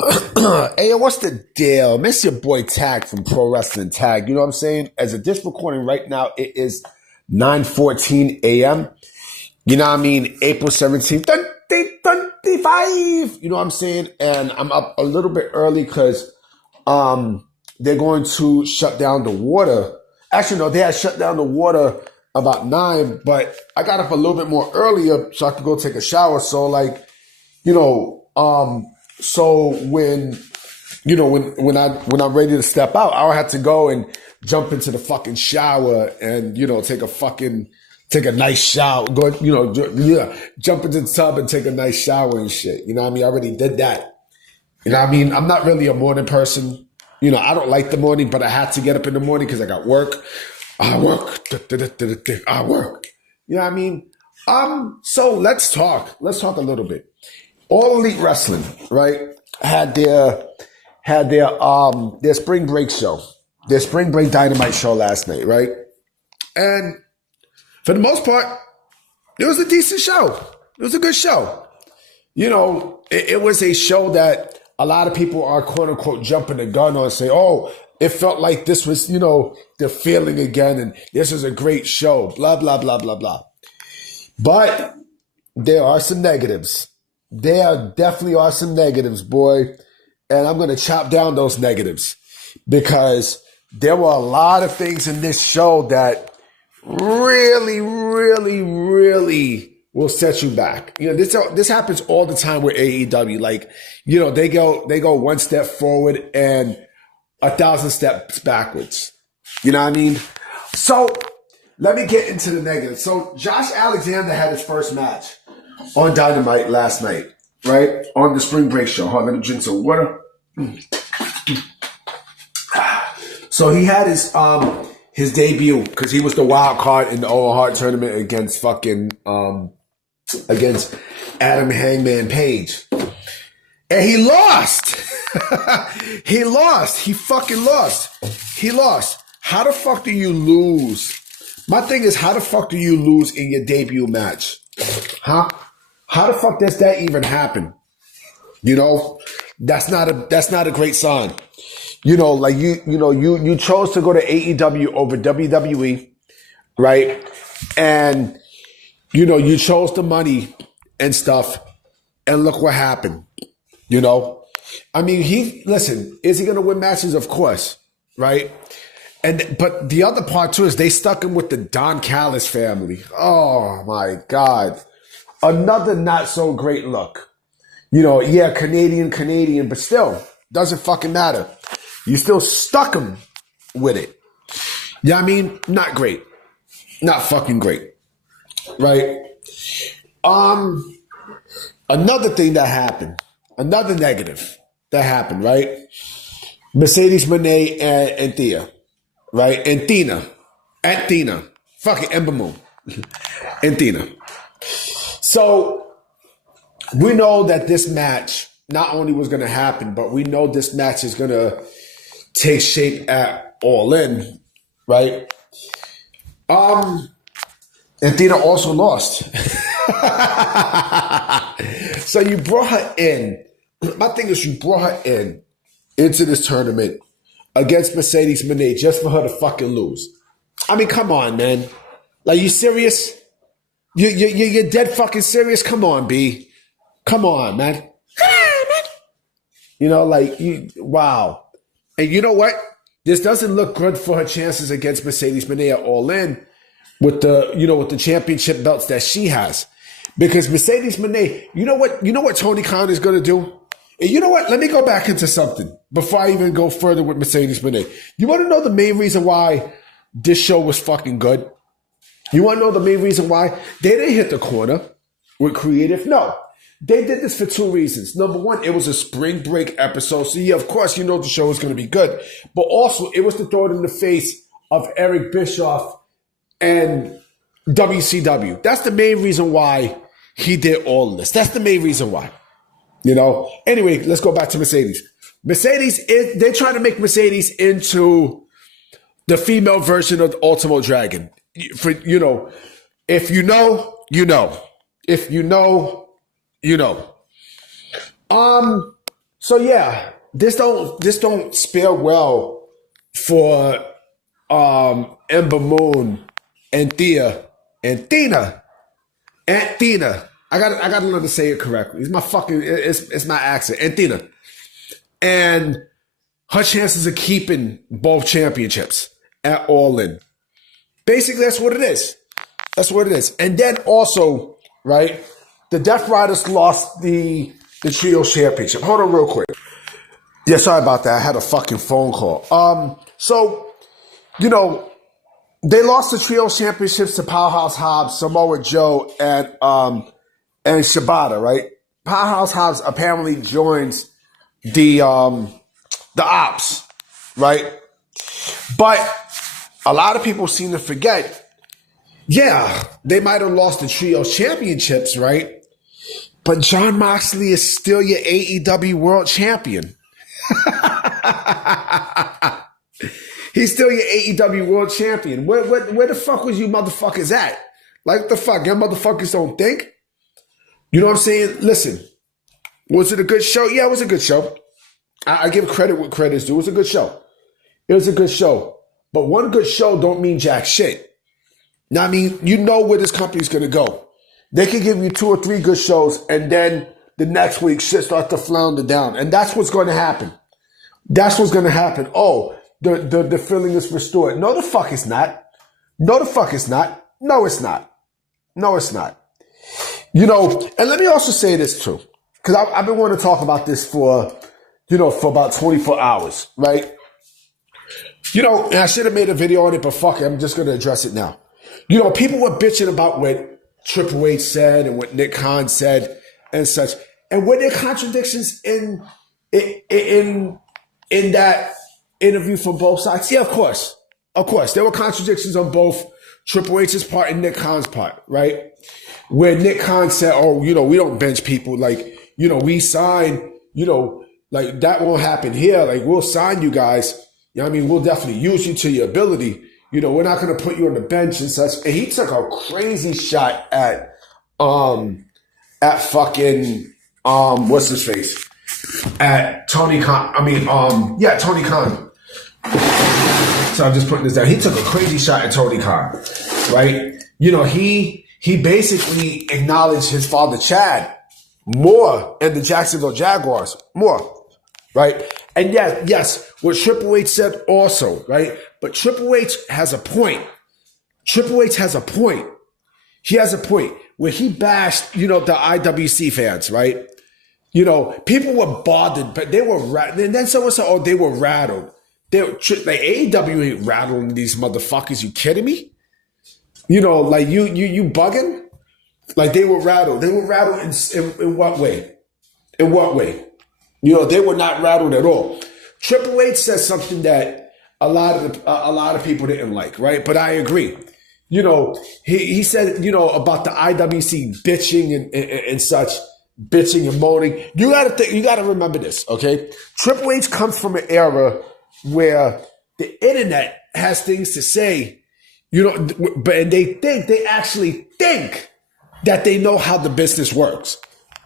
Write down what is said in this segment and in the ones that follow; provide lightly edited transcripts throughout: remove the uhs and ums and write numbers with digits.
Hey, yo, what's the deal? Miss your boy Tag from Pro Wrestling Tag. You know what I'm saying? As of this recording right now, it is 9:14 a.m. You know what I mean? April 17th, 2025. You know what I'm saying? And I'm up a little bit early because they're going to shut down the water. Actually, no, they had shut down the water about 9, but I got up a little bit more earlier so I could go take a shower. So like, you know, so when I'm ready to step out, I have to go and jump into the fucking shower and take a nice shower. Go, jump into the tub and take a nice shower and shit. You know what I mean? I already did that. You know what I mean? I'm not really a morning person. You know, I don't like the morning, but I had to get up in the morning because I got work. I work. I work. You know what I mean? So let's talk. Let's talk a little bit. All Elite Wrestling, right, had their spring break show, their spring break Dynamite show last night, right? And for the most part, it was a decent show. It was a good show. You know, it was a show that a lot of people are quote unquote jumping the gun on, say, oh, it felt like this was, the feeling again, and this is a great show, blah, blah, blah, blah, blah. But there are some negatives. There definitely are some negatives, boy. And I'm going to chop down those negatives because there were a lot of things in this show that really, really, really will set you back. You know, this happens all the time with AEW. Like, they go one step forward and 1,000 steps backwards. You know what I mean? So let me get into the negatives. So Josh Alexander had his first match on Dynamite last night, right? On the spring break show. Hold on, let me drink some water. So he had his debut because he was the wild card in the Owen Hart tournament against against Adam Hangman Page. And he lost. He lost. He fucking lost. He lost. How the fuck do you lose? My thing is, how the fuck do you lose in your debut match? Huh? How the fuck does that even happen? That's not a great sign. You chose to go to AEW over WWE, right? And you chose the money and stuff, and look what happened. I mean, is he gonna win matches? Of course, right? But the other part too is they stuck him with the Don Callis family. Oh my God. Another not so great look. Canadian, but still, doesn't fucking matter. You still stuck him with it. Yeah, I mean, not great. Not fucking great. Right? Another thing that happened, another negative that happened, right? Mercedes Moné and Thea, right? And Tina. Fucking Ember Moon. And Tina. So we know that this match not only was going to happen, but we know this match is going to take shape at All In, right? And Tina also lost. So you brought her in. My thing is you brought her into this tournament against Mercedes Moné just for her to fucking lose. I mean, come on, man. Like, you serious? You're dead fucking serious? Come on, B. Come on, man. Wow. And you know what? This doesn't look good for her chances against Mercedes Moné at All In with the championship belts that she has. Because Mercedes Moné, you know what Tony Khan is going to do? And you know what? Let me go back into something before I even go further with Mercedes Moné. You want to know the main reason why this show was fucking good? You want to know the main reason why? They didn't hit the corner with creative. No. They did this for two reasons. Number one, it was a spring break episode. So yeah, of course, the show was going to be good. But also, it was to throw it in the face of Eric Bischoff and WCW. That's the main reason why he did all of this. That's the main reason why. Anyway, let's go back to Mercedes. They're trying to make Mercedes into the female version of the Ultimo Dragon. If you know, you know. If you know, you know. So yeah, this don't spell well for Ember Moon and Thea and Thena. Aunt Thena. I gotta learn to say it correctly. It's my accent. Aunt Thena. And her chances of keeping both championships at All In. Basically, that's what it is. That's what it is. And then also, right, the Death Riders lost the Trio Championship. Hold on real quick. Yeah, sorry about that. I had a fucking phone call. So, they lost the Trio Championships to Powerhouse Hobbs, Samoa Joe, and Shibata, right? Powerhouse Hobbs apparently joins the Ops, right? But a lot of people seem to forget, yeah, they might have lost the Trio Championships, right? But Jon Moxley is still your AEW World Champion. He's still your AEW World Champion. Where the fuck was you motherfuckers at? Like, the fuck? Your motherfuckers don't think? You know what I'm saying? Listen, was it a good show? Yeah, it was a good show. I give credit what credit's due. It was a good show. It was a good show. But one good show don't mean jack shit. Now, I mean, you know where this company's going to go. They can give you 2 or 3 good shows, and then the next week shit starts to flounder down. And that's what's going to happen. That's what's going to happen. Oh, the feeling is restored. No, the fuck it's not. No, the fuck it's not. No, it's not. No, it's not. And let me also say this too, because I've been wanting to talk about this for about 24 hours, right? And I should have made a video on it, but fuck it, I'm just going to address it now. People were bitching about what Triple H said and what Nick Khan said and such. And were there contradictions in that interview from both sides? Yeah, of course. Of course. There were contradictions on both Triple H's part and Nick Khan's part, right? Where Nick Khan said, oh, we don't bench people. Like, we sign, like that won't happen here. Like, we'll sign you guys. You know what I mean? We'll definitely use you to your ability. We're not going to put you on the bench and such. And he took a crazy shot at fucking, what's his face? At Tony Khan. Tony Khan. So I'm just putting this down. He took a crazy shot at Tony Khan, right? He basically acknowledged his father, Chad, more, and the Jacksonville Jaguars more, right? And yes, what Triple H said also, right? But Triple H has a point. Triple H has a point. He has a point where he bashed, the IWC fans, right? People were bothered, but they were rattled. And then someone said, oh, they were rattled. Like, AEW ain't rattling these motherfuckers. You kidding me? Like you bugging? Like, they were rattled. They were rattled in what way? In what way? They were not rattled at all. Triple H says something that a lot of people didn't like, right? But I agree. He said, about the IWC bitching and such, bitching and moaning. You gotta remember this, okay? Triple H comes from an era where the internet has things to say, but they actually think that they know how the business works,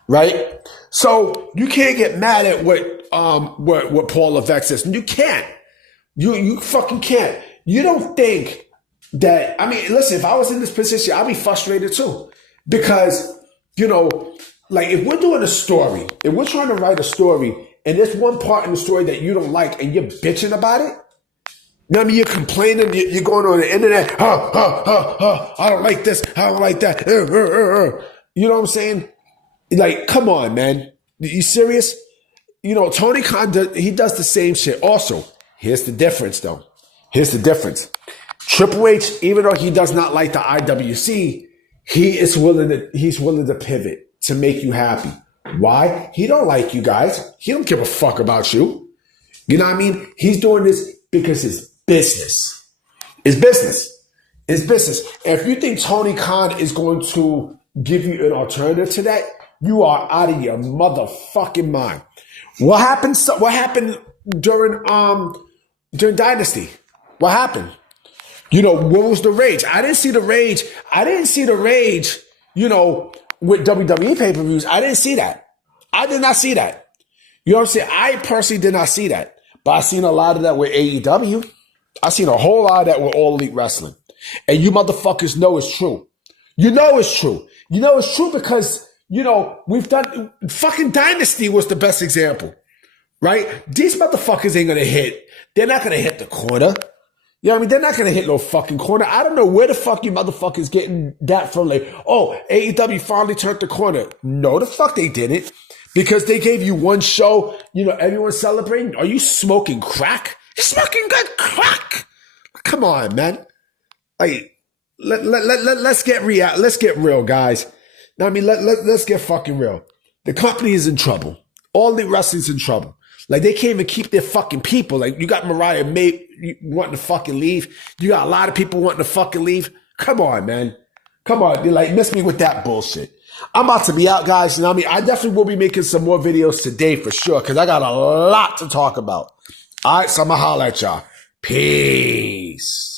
right? So you can't get mad at what Paul Levesque says. You can't. You fucking can't. You don't think that, listen, if I was in this position, I'd be frustrated too. Because, like, if we're doing a story, if we're trying to write a story, and there's one part in the story that you don't like and you're bitching about it, you're complaining, you're going on the internet, I don't like this, I don't like that. You know what I'm saying? Like, come on, man. You serious? Tony Khan, he does the same shit. Also, here's the difference, though. Here's the difference. Triple H, even though he does not like the IWC, he's willing to pivot to make you happy. Why? He don't like you guys. He don't give a fuck about you. You know what I mean? He's doing this because it's business. It's business. It's business. And if you think Tony Khan is going to give you an alternative to that, you are out of your motherfucking mind. What happened during Dynasty? What happened? What was the rage? I didn't see the rage. With WWE pay-per-views. I didn't see that. I did not see that. You know what I'm saying? I personally did not see that. But I seen a lot of that with AEW. I seen a whole lot of that with All Elite Wrestling. And you motherfuckers know it's true. You know it's true. You know it's true because, we've done, fucking Dynasty was the best example, right? These motherfuckers ain't gonna hit. They're not gonna hit the corner. You know what I mean? They're not gonna hit no fucking corner. I don't know where the fuck you motherfuckers getting that from. Like, oh, AEW finally turned the corner. No, the fuck they didn't. Because they gave you one show, everyone's celebrating. Are you smoking crack? You're smoking good crack. Come on, man. Like, let's get real. Let's get real, guys. Now, I mean, let's get fucking real. The company is in trouble. All the wrestling's in trouble. Like, they can't even keep their fucking people. Like, you got Mariah May wanting to fucking leave. You got a lot of people wanting to fucking leave. Come on, man. Come on. They like, miss me with that bullshit. I'm about to be out, guys. I mean, I definitely will be making some more videos today for sure, because I got a lot to talk about. All right, so I'm going to holler at y'all. Peace.